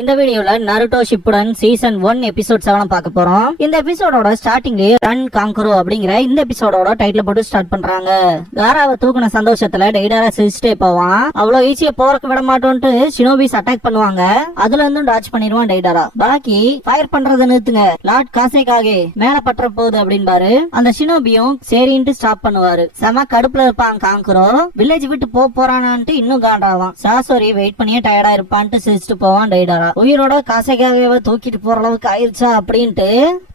இந்த வீடியோல Naruto Shippuden season 1 episode 7 பார்க்க போறோம். இந்த எபிசோடோட ஸ்டார்டிங்லயே ரன் காங்கரோ அப்படிங்கிற இந்த எபிசோடோட டைட்டில் போட்டு ஸ்டார்ட் பண்றாங்க. காராவை தூக்குன சந்தோஷத்துல டெய்டாரா சிரிச்சிட்டே போவான். அவ்வளவு ஈஸியா போறக்கு விட மாட்டோம்ட்டு ஷினோபிஸ் அட்டாக் பண்ணுவாங்க. அதுல இருந்தும் டாச் பண்ணிடுவான் டெய்டாரா. பாக்கி ஃபயர் பண்றத நிறுத்துங்க, லார்ட் காசேகாகே மேல பற்ற போகுது அப்படின்பாரு. அந்த ஷினோபியும் சரின்ட்டு ஸ்டாப் பண்ணுவாரு. செம கடுப்புல இருப்பான் காங்கரோ. வில்லேஜ் விட்டு போறானான்ட்டு இன்னும் காண்டாவான். சாசோரி வெயிட் பண்ணியே டயர்டா இருப்பான்ட்டு சிரிச்சுட்டு போவான் டெய்டாரா. உயிரோட காசேகாகவே தூக்கிட்டு போற அளவுக்கு ஆயிருச்சா அப்படின்ட்டு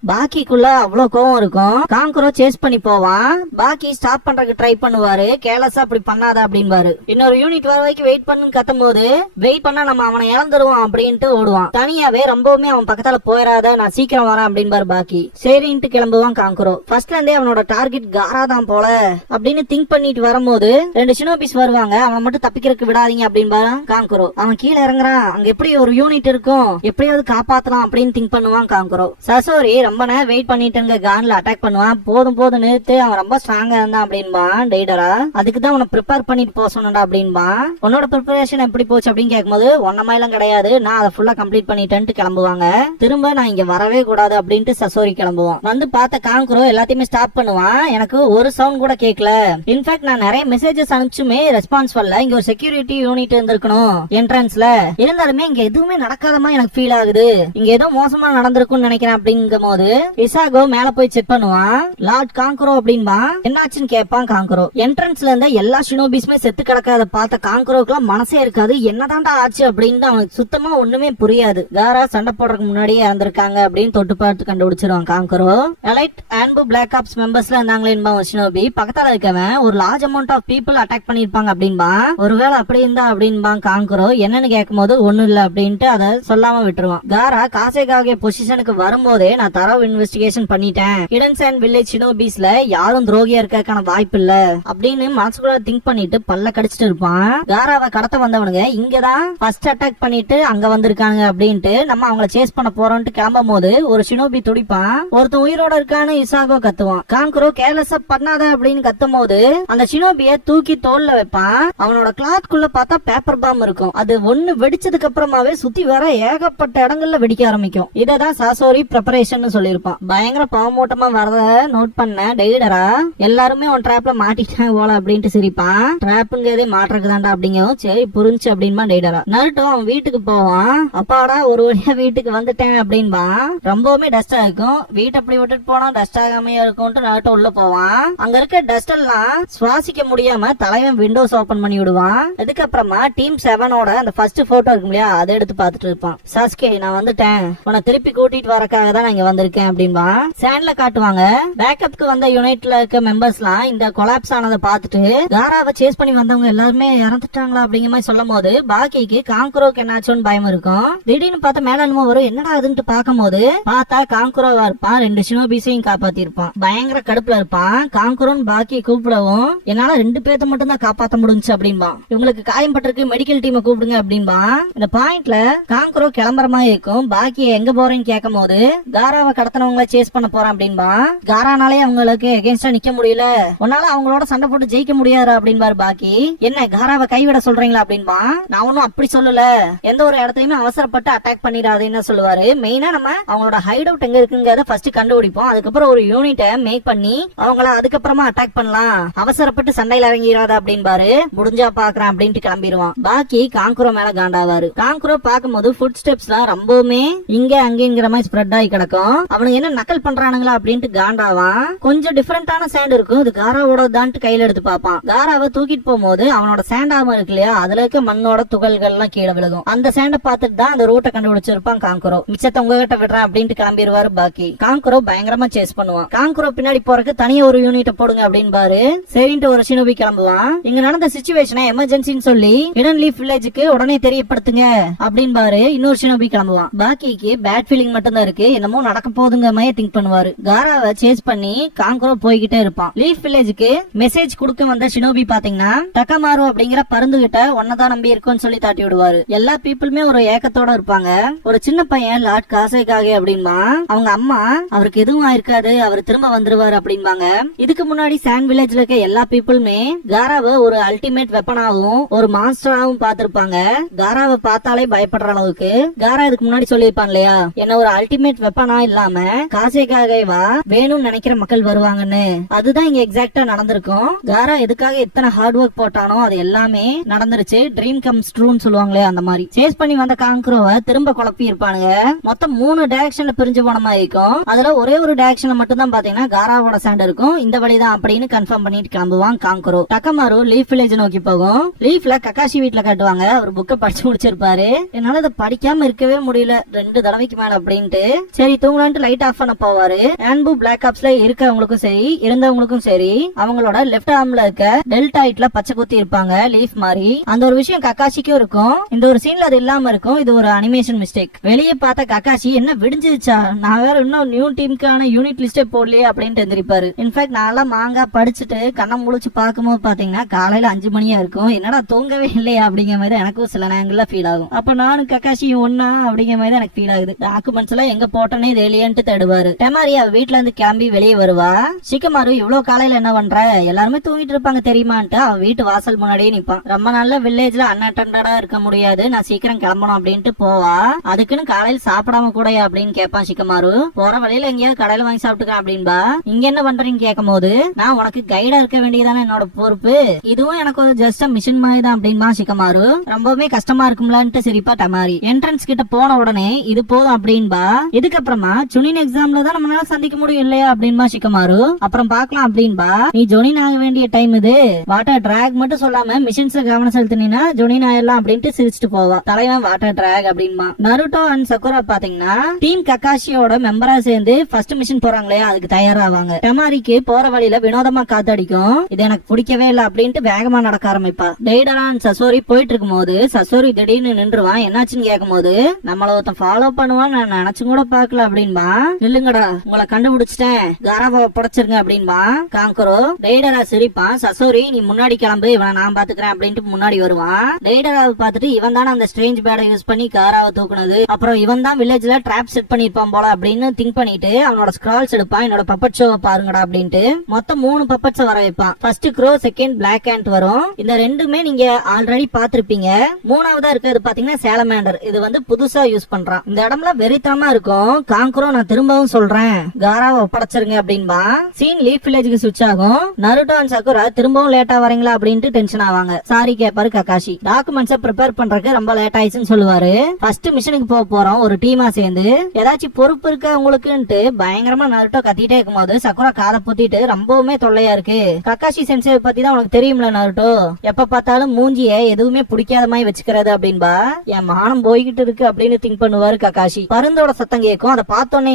பாக்கிக்குள்ள அவ்வளவு கோவம் இருக்கும். காங்கரோ சேஸ் பண்ணி போவான். பாக்கி ஸ்டாப் பண்றதுக்கு ட்ரை பண்ணுவாரு. கேலஸா அப்படி பண்ணாத அப்படின்பாரு. இன்னொரு யூனிட் வர வரைக்கும் வெயிட் பண்ணுன்னு கத்தும் போது வெயிட் பண்ணா நம்ம அவனை இழந்துருவான் அப்படின்ட்டு ஓடுவான். தனியாவே ரொம்பவுமே அவன் பக்கத்தால போயிடாத, நான் சீக்கிரம் வரேன் அப்படின்பாரு பாக்கி. சரின்ட்டு கிளம்புவான் காங்கரோ. ஃபர்ஸ்ட்ல இருந்தே அவனோட டார்கெட் காரா தான் போல அப்படின்னு திங்க் பண்ணிட்டு வரும்போது 2 ஷினோபிஸ் வருவாங்க. அவன் மட்டும் தப்பிக்கிறதுக்கு விடாதீங்க அப்படின்பாரு காங்கரோ. அவன் கீழே இறங்குறான். அங்க எப்படி ஒரு யூனிட் இருக்கும், எப்படியாவது காப்பாத்தலாம் அப்படின்னு திங்க் பண்ணுவான் காங்கரோ. சசோரி ரொம்ப நேரம் வெயிட் பண்ணிட்டு கான்ல அட்டாக் பண்ணுவான். போதும் போதும் நிறுத்து, அவன் ரொம்ப ஸ்ட்ராங்கா இருந்தான் அப்படின்பான் டெய்டரா. அதுக்குதான் உன்னை ப்ரிப்பேர் பண்ணிட்டு போக சொன்னடா அப்படின்பான். உன்னோட ப்ரிப்பரேஷன் எப்படி போச்சு அப்படின்னு கேட்கும்போது ஒன்ன மாதிரிலாம் கிடையாது, நான் அதை ஃபுல்லா கம்ப்ளீட் பண்ணிட்டேன்ட்டு கிளம்புவாங்க. திரும்ப நான் இங்க வரவே கூடாது அப்படின்ட்டு சசோரி கிளம்புவான். வந்து பார்த்த காங்கரோ எல்லாத்தையுமே ஸ்டாப் பண்ணுவான். எனக்கு ஒரு சவுண்ட் கூட கேட்கல. இன்ஃபேக்ட் நான் நிறைய மெசேஜஸ் அனுப்பிச்சுமே ரெஸ்பான்ஸ் வரல. இங்க ஒரு செக்யூரிட்டி யூனிட் இருந்திருக்கணும் என்ட்ரன்ஸ்ல, இருந்தாலுமே இங்க எதுவுமே நடக்காதமா எனக்கு ஃபீல் ஆகுது. இங்க ஏதோ மோசமா நடந்திருக்கும்னு நினைக்கிறேன் அப்படிங்கும் போது இசாகோ மேல போய் செக் பண்ணுவான். லார்ட் காங்கரோ அப்படின்பா. என்னாச்சுன்னு கேட்பான் காங்கரோ. என்ட்ரன்ஸ்ல இருந்த எல்லா ஷினோபிஸ்மே செத்து கிடக்காத பார்த்த காங்கரோக்குலாம் மனசே இருக்காது. என்னதான்டா ஆச்சு அப்படின்னு அவனுக்கு சுத்தமா ஒண்ணுமே புரியாது. காரா சண்டை போடுறதுக்கு முன்னாடியே இறந்திருக்காங்க அப்படின்னு தொட்டு பார்த்து கண்டுபிடிச்சிருவான் Kankuro. Elite and black ops மெம்பர்ஸ்ல இருந்தாங்களே ஷினோபி பக்கத்தால இருக்கவன் ஒரு large amount of people attack பண்ணிருப்பாங்க அப்படின்பா. ஒருவேளை அப்படி இருந்தா அப்படின்பா காங்கரோ. என்னன்னு கேட்கும் போது ஒண்ணும் இல்ல அப்படின்ட்டு அதை சொல்லாம விட்டுருவான். காரா காசேகாகே பொசிஷனுக்கு வரும்போதே நான் தரவு இன்வெஸ்டிகேஷன் பண்ணிட்டேன். ஹிடன் சாண்ட் வில்லேஜ் ஷினோபிஸ்ல யாரும் துரோகியா இருக்கான வாய்ப்பு இல்ல அப்படின்னு மனசுக்குள்ள திங்க் பண்ணிட்டு பல்ல கடிச்சிட்டு இருப்பான். காராவை கடத்த வந்தவனுங்க இங்கதான் ஃபர்ஸ்ட் அட்டாக் பண்ணிட்டு அங்க வந்திருக்காங்க அப்படின்ட்டு நம்ம அவங்கள சேஸ் பண்ண போறோம்னு கிளம்பும் போது ஒரு ஷினோபி துடிப்பான். ஒருத்தன் உயிரோட இருக்கான்னு இசாகோ கத்துவான். காங்கரோ கேர்லெஸ்ஸா பண்ணாத அப்படின்னு கத்தும் போது அந்த ஷினோபிய தூக்கி தோல்ல வைப்பான். அவனோட கிளாத் குள்ள பார்த்தா பேப்பர் பாம் இருக்கும். அது ஒண்ணு வெடிச்சதுக்கு அப்புறமாவே சுத்தி வர ஏகப்பட்ட இடங்கள்ல வெடிக்க ஆரம்பிக்கும். இததான் சாசோரி ப்ரிப்பரேஷன் சொல்லிருப்பான். பயங்கர பாவமூட்டமா வரத நோட் பண்ண டெய்டரா எல்லாருமே உன் டிராப்ல மாட்டிட்டாங்க போல அப்படின்ட்டு சிரிப்பான். டிராப்ங்கிறதே மாற்றக்குதாண்டா அப்படிங்கவும் சரி புரிஞ்சு அப்படின்பா டெய்டரா. நருட்டோ அவன் வீட்டுக்கு போவான். அப்பாடா ஒரு வழியா வீட்டுக்கு வந்துட்டேன் அப்படின்பா. ரொம்பவுமே டஸ்டா இருக்கும். வீட்டை அப்படி விட்டுட்டு போனா டஸ்ட் ஆகாமையா இருக்கும்ட்டு நருட்டோ உள்ள போவான். அங்க இருக்க டஸ்ட் எல்லாம் சுவாசிக்க முடியாம தலைவன் விண்டோஸ் ஓபன் பண்ணி விடுவான். அதுக்கப்புறமா டீம் 7ஓட அந்த ஃபர்ஸ்ட் போட்டோ இருக்கும் இல்லையா, அதை எடுத்து பாத்துட்டு இருப்பான். சாஸ்கே நான் வந்துட்டேன், உன்னை திருப்பி கூட்டிட்டு வரக்காக தான் நான் இங்க வந்திருக்கேன் அப்படின்பா. சாண்ட்ல காட்டுவாங்க. பேக்கப்க்கு வந்த யூனிட்ல இருக்க மெம்பர்ஸ் எல்லாம் இந்த கொலாப்ஸ் ஆனதை பார்த்துட்டு காராவை சேஸ் பண்ணி வந்தவங்க எல்லாருமே இறந்துட்டாங்களா அப்படிங்கிற மாதிரி சொல்லும் போது பாக்கிக்கு காங்கரோக்கு என்னாச்சுன்னு பயம் இருக்கும். திடீர்னு பார்த்தா மேல என்னமோ வரும். என்னடா அதுன்னு பார்க்கும் போது பார்த்தா காங்கரோவா இருப்பான். 2 ஷினோபிஸையும் காப்பாத்தி இருப்பான். பயங்கர கடுப்புல இருப்பான். காங்கரோன்னு பாக்கி கூப்பிடவும் என்னால 2 பேர்த்த மட்டும் தான் காப்பாத்த முடிஞ்சு அப்படின்பா. இவங்களுக்கு காயம் பட்டிருக்கு, மெடிக்கல் டீமை கூப்பிடுங்க அப்படின்பா. இந்த பாயிண்ட்ல காங்கரோ கிளம்புற மாதிரி இருக்கும். பாக்கி எங்க போறேன்னு கேட்கும் போது காராவை கடத்தினவங்களை சேஸ் பண்ண போறான் அப்படின்பா. காரானாலே அவங்களுக்கு எகென்ஸ்டா நிக்க முடியல, உன்னால அவங்களோட சண்டை போட்டு ஜெயிக்க முடியாது அப்படின்பாரு பாக்கி. என்ன காராவை கைவிட சொல்றீங்களா அப்படின்பா. நான் ஒன்னும் அப்படி சொல்லல, எந்த ஒரு இடத்தையுமே அவசரப்பட்டு அட்டாக் பண்ணிடாதுன்னு சொல்லுவாரு. மெயினா நம்ம அவங்களோட ஹைட் அவுட் எங்க இருக்குங்கிறத ஃபர்ஸ்ட் கண்டுபிடிப்போம். அதுக்கப்புறம் ஒரு யூனிட்டை மேக் பண்ணி அவங்கள அதுக்கப்புறமா அட்டாக் பண்ணலாம், அவசரப்பட்டு சண்டையில இறங்கிறாத அப்படின்பாரு. முடிஞ்சா பாக்குறேன் அப்படின்ட்டு கிளம்பிடுவான். பாக்கி காங்கரோ மேல காண்டாவாரு. காங்கரோ பாக்கும்போது ஃபுட் ஸ்டெப்ஸ்லாம் ரொம்பவுமே இங்க அங்கங்கிற மாதிரி ஸ்ப்ரெட் ஆகி கிடக்கும். அவனுக்கு என்ன நக்கல் பண்றானுங்களா அப்படின்ட்டு காண்டாவான். கொஞ்சம் டிஃபரெண்டான சாண்ட் இருக்கும். இது காராவோட தான் கையில எடுத்து பாப்பான். காராவை தூக்கிட்டு போகும்போது அவனோட சாண்ட் ஆர்மர் இருக்கு இல்லையா, அதுல இருக்க மண்ணோட துகள்கள் எல்லாம் கீழே விழுகும். அந்த சாண்டை பார்த்துட்டு தான் அந்த ரூட்டை கண்டுபிடிச்சிருப்பான் காங்கரோ. மிச்சத்தை உங்ககிட்ட விடுறேன் அப்படின்ட்டு கிளம்பிடுவாரு பாக்கி. காங்கரோ பயங்கரமா சேஸ் பண்ணுவான். காங்கரோ பின்னாடி போறதுக்கு தனியா ஒரு யூனிட்டை போடுங்க அப்படின்பாரு. சரின்ட்டு ஒரு ஷினோபி கிளம்புவான். இங்க நடந்த சிச்சுவேஷனை எமர்ஜென்சின்னு சொல்லி ஹிடன் லீஃப் வில்லேஜுக்கு உடனே தெரியப்படுத்துங்க அப்படின்பாரு. இன்னொரு ஷினோபி கிளம்புவான். பாக்கிக்கு பேட் ஃபீலிங் மட்டும் தான் இருக்கு. என்னமோ நடக்க போதுங்க மாதிரி திங்க் பண்ணுவாரு. காராவை சேஸ் பண்ணி காங்கரோ போய்கிட்டே இருப்பான். லீஃப் வில்லேஜுக்கு மெசேஜ் கொடுக்க வந்த ஷினோபி பாத்தீங்கன்னா டக்கமாரு அப்படிங்கிற பருந்து கிட்ட ஒன்னதான் நம்பி இருக்கும்னு சொல்லி தாட்டி விடுவாரு. எல்லா பீப்புளுமே ஒரு ஏக்கத்தோட இருப்பாங்க. ஒரு சின்ன பையன் லார்ட் காசேகாகே அப்படின்பா. அவங்க அம்மா அவருக்கு எதுவும் ஆயிருக்காது, அவர் திரும்ப வந்துருவாரு அப்படின்பாங்க. இதுக்கு முன்னாடி சாண்ட் வில்லேஜ்ல இருக்க எல்லா பீப்புளுமே காராவை ஒரு அல்டிமேட் வெப்பனாவும் ஒரு மான்ஸ்டராவும் பாத்திருப்பாங்க. காராவை பார்த்தாலே பயப்படுற அளவுக்கு. காரா இதுக்கு முன்னாடி சொல்லியிருப்பான் இல்லையா, என்ன ஒரு அல்டிமேட் வெப்பனா இல்லாம காசேக்காகவா வேணும்னு நினைக்கிற மக்கள் வருவாங்கன்னு. அதுதான் இங்க எக்ஸாக்டா நடந்திருக்கும். காரா எதுக்காக இத்தனை ஹார்ட் ஒர்க் போட்டானோ அது எல்லாமே நடந்துருச்சு. ட்ரீம் கம்ஸ் ட்ரூன்னு சொல்லுவாங்களே அந்த மாதிரி. சேஸ் பண்ணி வந்த காங்க்ரோவை திரும்ப குழப்பி இருப்பானுங்க. மொத்தம் 3 டைரக்ஷன்ல பிரிஞ்சு போன மாதிரி இருக்கும். அதுல ஒரே ஒரு டைரக்ஷன்ல மட்டும் தான் பாத்தீங்கன்னா காராவோட சாண்ட் இருக்கும். இந்த வழிதான் அப்படின்னு கன்ஃபார்ம் பண்ணிட்டு கிளம்புவான் காங்க்ரோ. டக்கமாரு லீஃப் வில்லேஜ் நோக்கி போகும். லீஃப்ல கக்காஷி வீட்டுல காட்டுவாங்க. அவர் புக்கை படிச்சு முடிச்சிருப்பாரு. என்னால அதை படிக்காம இருக்கவே முடியல 2 தடவைக்கு மேல அப்படின்ட்டு. சரி தூங்கலான்ட்டு லைட் ஆஃப் பண்ண போவாரு. ஆன்பு பிளாக் ஆப்ஸ்ல இருக்கிறவங்களுக்கும் சரி இருந்தவங்களுக்கும் சரி அவங்களோட லெஃப்ட் ஆர்ம்ல இருக்க டெல்டா ஹைட்ல பச்சை குத்தி இருப்பாங்க லீஃப் மாதிரி. அந்த ஒரு விஷயம் கக்காஷிக்கும் இருக்கும். இந்த ஒரு சீன்ல அது இல்லாம இருக்கும். இது ஒரு அனிமேஷன் மிஸ்டேக். வெளியே பார்த்த கக்காஷி என்ன விடிஞ்சிருச்சா, நான் வேற இன்னும் நியூ டீமுக்கான யூனிட் லிஸ்டே போடலையே அப்படின்ட்டு எந்திரிப்பாரு. இன்ஃபேக்ட் நான் மாங்கா படிச்சுட்டு கண்ணை முழிச்சு பார்க்கும்போது பாத்தீங்கன்னா காலையில 5 மணியா இருக்கும். என்னடா தூங்கவே இல்லையா அப்படிங்கிற மாதிரி எனக்கும் சில நேரங்கள்ல ஃபீல் ஆகும். அப்ப நானும் கக்காஷியும் ஒன்னா அப்படிங்கிற மாதிரி எனக்கு ஃபீல் ஆகுது. டாக்குமெண்ட்ஸ் எல்லாம் எங்க போட்டனே தெரியலையன்ட்டு தேடுவாரு. டெமாரியா வீட்டுல இருந்து கிளம்பி வெளியே வருவா. சிக்கமாரு இவ்வளவு காலையில என்ன பண்ற, எல்லாருமே தூங்கிட்டு இருப்பாங்க தெரியுமான்ட்டு அவ வீட்டு வாசல் முன்னாடியே நிப்பான். ரொம்ப நாள்ல வில்லேஜ்ல அன்அட்டெண்டடா இருக்க முடியாது, நான் சீக்கிரம் கிளம்பணும் அப்படின்ட்டு போவா. அதுக்குன்னு காலையில் சாப்பிடாம கூடயா அப்படின்னு கேட்பான் சிக்கமாரு. போற வழியில எங்கேயாவது கடையில வாங்கி சாப்பிட்டுக்க அப்படின்பா. இங்க என்ன பண்றீங்க கேட்கும் போது, நான் உனக்கு கைடா இருக்க வேண்டியதானே என்னோட பொறுப்பு, இதுவும் எனக்கு ஒரு ஜஸ்ட் மிஷன் மாதிரி தான் அப்படின்பா சிக்கமாரு. ரொம்பவே கஷ்டமா இருக்கும்லான்ட்டு சிரிப்பா டமாரி. என்ட்ரன்ஸ் கிட்ட போன உடனே இது போதும் அப்படின்பா. இதுக்கப்புறமா ஜொனின் எக்ஸாம்ல தான் நம்மளால சந்திக்க முடியும் இல்லையா அப்படின்பா சிக்கமாரு. அப்புறம் பாக்கலாம் அப்படின்பா. நீ ஜொனின் ஆக வேண்டிய டைம் இது, வாட்டர் டிராக் மட்டும் சொல்லாம மிஷன்ஸ்ல கவனம் செலுத்தினா ஜொனின் ஆயிடலாம் அப்படின்ட்டு சிரிச்சுட்டு போவா. தலைவன் வாட்டர் டிராக் அப்படின்பா. நருட்டோ அண்ட் சக்குரா பாத்தீங்கன்னா டீம் கக்காஷியோட மெம்பரா சேர்ந்து ஃபர்ஸ்ட் மிஷன் போறாங்களே அதுக்கு தயாராவாங்க. டமாரிக்கு போற வழியில வினோதமா காத்தடிக்கும். இது எனக்கு பிடிக்கவே இல்ல அப்படின்ட்டு வேகமா நடக்க ஆரம்பிப்பா. டெய்டரான் சசோரி போயிட்டு இருக்கும் போது சசோரி திடீர்னு நின்றுவான். என்னாச்சுன்னு கேட்கும் போது, நம்மள ஒருத்தன் ஃபாலோ பண்ணுவான் நான் நினைச்சு கூட பாக்கல அப்படின்பா. இல்லங்கடா உங்களை கண்டுபிடிச்சிட்டேன், காராவை புடைச்சிருங்க அப்படின்பா காங்கரோ. டெய்டரா சிரிப்பான். சசோரி நீ முன்னாடி கிளம்பு, இவனை நான் பாத்துக்கிறேன் அப்படின்ட்டு முன்னாடி வருவான். டெய்டராவை பார்த்துட்டு இவன் தானே அந்த ஸ்ட்ரேஞ்ச் பேடை யூஸ் பண்ணி காராவை தூக்குனது, அப்புறம் இவன் தான் வில்லேஜ்ல ட்ராப் செட் பண்ணிருப்பான் போல அப்படின்னு திங்க் பண்ணிட்டு அவனோட ஸ்க்ரால்ஸ் எடுப்பான். என்னோட பப்பட் ஷோவை பாருங்கடா அப்படின்ட்டு மொத்தம் 3 பப்பட்ஸ் வர வைப்பான். First crow, second black ant வரும். இந்த ரெண்டுமே நீங்க ஆல்ரெடி பாத்திருப்பீங்க. 3ஆவதா இருக்கிறது பாத்தீங்கன்னா சேலமேண்டர். இது வந்து புதுசா யூஸ் பண்றான். இந்த இடம்ல வெறித்தனமா இருக்கும். காங்க்ரோ நான் திரும்பவும் சொல்றேன், காராவை ஒப்படைச்சிருங்க அப்படின்பா. சீன் லீஃப் வில்லேஜுக்கு சுவிட்ச் ஆகும். நருட்டோ அண்ட் சக்குரா திரும்பவும் லேட்டா வரீங்களா அப்படின்ட்டு டென்ஷன் ஆவாங்க. சாரி கேப்பாரு கக்காஷி. டாக்குமெண்ட்ஸை ப்ரிப்பேர் பண்றதுக்கு ரொம்ப லேட் ஆயிடுச்சுன்னு சொல்லுவாரு. ஃபர்ஸ்ட் மிஷனுக்கு போக போறோம் ஒரு டீமா சேர்ந்து, ஏதாச்சும் பொறுப்பு இருக்க உங்களுக்குன்ட்டு பயங்கரமா நருட்டோ கத்திட்டே இருக்கும் போது சக்குரா காதை புத்திட்டு ரொம்பவுமே தொல்லையா இருக்கு. கக்காஷி சென்சே பத்தி தான் உனக்கு தெரியும்ல நருட்டோ, எப்ப பார்த்தாலும் மூஞ்சிய எதுவுமே பிடிக்காத மாதிரி வச்சுக்கிறது அப்படின்பா. என் மானம் போய்கிட்டு இருக்கு அப்படின்னு திங்க் பண்ணுவாரு கக்காஷி. பருந்தோட சத்தம் கேட்கும். அதை பார்த்தோன்னே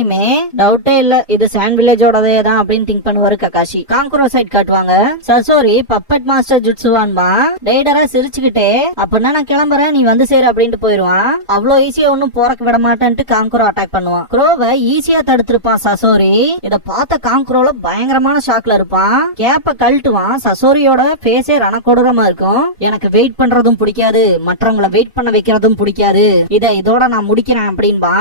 டவுட்டே இல்ல இது சாண்ட் வில்லேஜோடதே தான் அப்படின்னு திங்க் பண்ணுவாரு கக்காஷி. காங்குரோ சைட் காட்டுவாங்க. சசோரி பப்பட் மாஸ்டர் ஜுட்சுவான்பா. டெய்டரா சிரிச்சுக்கிட்டே அப்படின்னா நான் கிளம்புறேன் நீ வந்து சேரு அப்படின்ட்டு போயிருவான். அவ்வளவு ஈஸியா ஒன்னும் போறக்கு விட மாட்டேன்ட்டு காங்குரோ அட்டாக் பண்ணுவான். க்ரோவை ஈஸியா தடுத்திருப்பான் சசோரி. இத பார்த்த காங்குரோல பயங்கரமான ஷாக்ல இருப்பான். கேப்ப கழட்டுவான். சசோரியோட ஃபேஸே ரணக்கொடூரமா இருக்கும். எனக்கு வெயிட் பண்றதும் பிடிக்காது, மற்றவங்களை வெயிட் பண்ண வைக்கிறதும் பிடிக்காது, இதோட நான் முடிக்கிறேன் அப்படின்பா.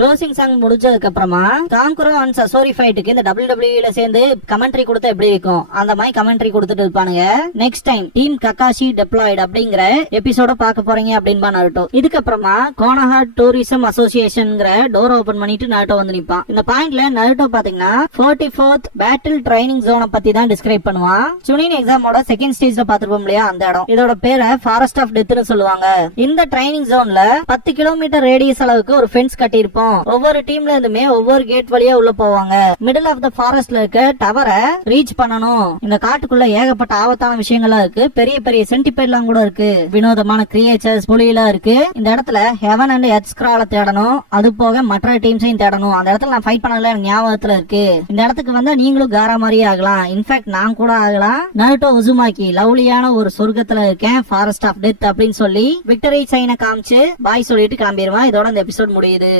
க்ளோசிங் சாங் முடிஞ்சதுக்கு அப்புறமா காங்குரோ அண்ட் சசோரி ஃபைட்டுக்கு இந்த WWE ல சேர்ந்து கமெண்ட்ரி கொடுத்தா எப்படி இருக்கும் அந்த மாதிரி கமெண்ட்ரி கொடுத்துட்டு இருப்பானுங்க. Next time team Kakashi deployed அப்படிங்கிற எபிசோட பார்க்க போறீங்க அப்படின்பா நருட்டோ. இதுக்கப்புறமா கோனஹா டூரிசம் அசோசியேஷன்ங்கிற டோர் ஓபன் பண்ணிட்டு நருட்டோ வந்து நிப்பான். இந்த பாயிண்ட்ல நருட்டோ பாத்தீங்கன்னா 44th பேட்டில் ட்ரைனிங் ஜோனை பத்தி தான் டிஸ்கிரைப் பண்ணுவான். சுனின் எக்ஸாமோட செகண்ட் ஸ்டேஜ்ல பாத்துருப்போம் இல்லையா அந்த இடம். இதோட பேரை ஃபாரஸ்ட் ஆஃப் டெத்னு சொல்லுவாங்க. இந்த ட்ரைனிங் ஜோன்ல 10 கிலோமீட்டர் ரேடியஸ் அளவுக்கு ஒரு ஃபென்ஸ் கட்டியிருப்போம். ஒவ்வொரு டீம்ல இருந்துமே ஒவ்வொரு கேட் வழியா உள்ள போவாங்க. மிடில் ஆஃப் த ஃபாரஸ்ட்ல இருக்க டவரை ரீச் பண்ணணும். இந்த காட்டுக்குள்ள ஏகப்பட்ட ஆபத்தான விஷயங்கள்லாம் இருக்கு. பெரிய பெரிய சென்டிபைட்லாம் கூட இருக்கு. வினோதமான கிரியேச்சர்ஸ் புலியெல்லாம் இருக்கு. இந்த இடத்துல ஹெவன் அண்ட் எர்த் ஸ்க்ரால தேடணும். அது போக மற்ற டீம்ஸையும் தேடணும். அந்த இடத்துல நான் ஃபைட் பண்ணல எனக்கு ஞாபகத்துல இருக்கு. இந்த இடத்துக்கு வந்தா நீங்களும் காரா மாதிரியே ஆகலாம். இன்ஃபேக்ட் நான் கூட ஆகலாம். நருட்டோ உசுமாக்கி லவ்லியான ஒரு சொர்க்கத்துல இருக்கேன் ஃபாரஸ்ட் ஆஃப் டெத் அப்படின்னு சொல்லி விக்டரி சைனை காமிச்சு பாய் சொல்லிட்டு கிளம்பிடுவான். இதோட இந்த எபிசோட் முடியுது.